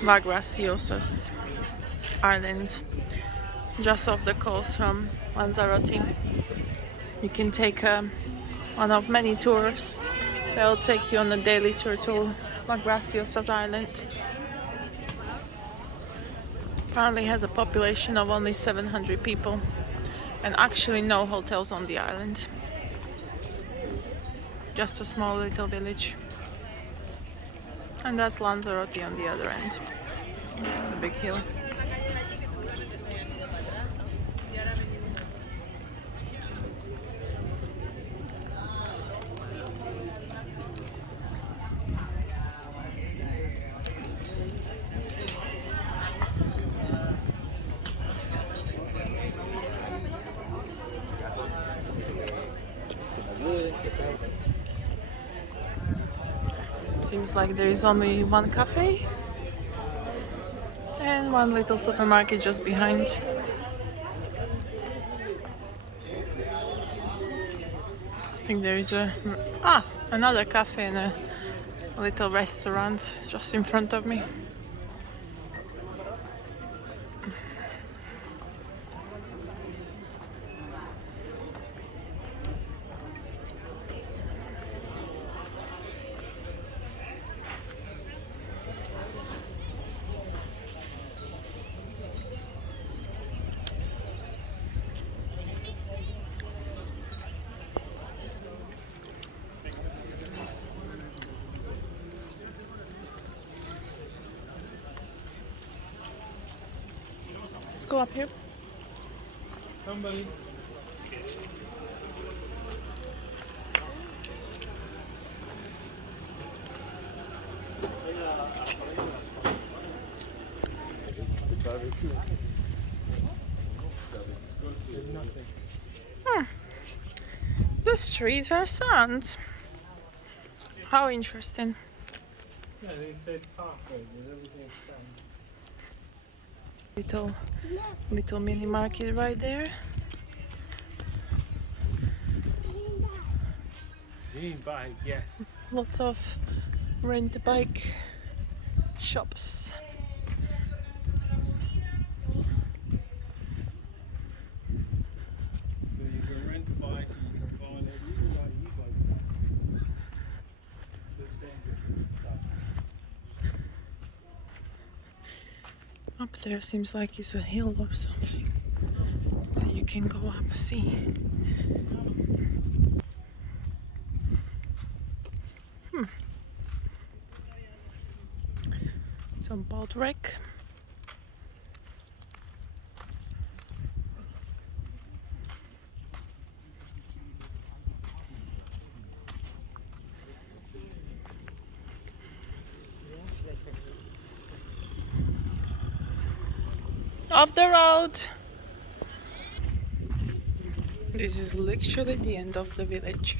La Graciosa's island, just off the coast from Lanzarote. You can take one of many tours that will take you on a daily tour to La Graciosa's island. Apparently has a population of only 700 people and actually no hotels on the island. Just a small little village. And that's Lanzarote on the other end, the big hill. Seems like there is only one cafe and one little supermarket just behind. I think there is another cafe and a little restaurant just in front of me. Let's go up here. Somebody. The streets are sand. How interesting. Yeah, they said pathways and everything is sand. Little mini market right there. E-bike, yes. Lots of rent bike shops. So you can rent a bike and you can buy it. You can buy e-bikes now. It's a bit dangerous in the sun. Up there seems like it's a hill or something that you can go up see. Some boat wreck. Off the road. This is literally the end of the village.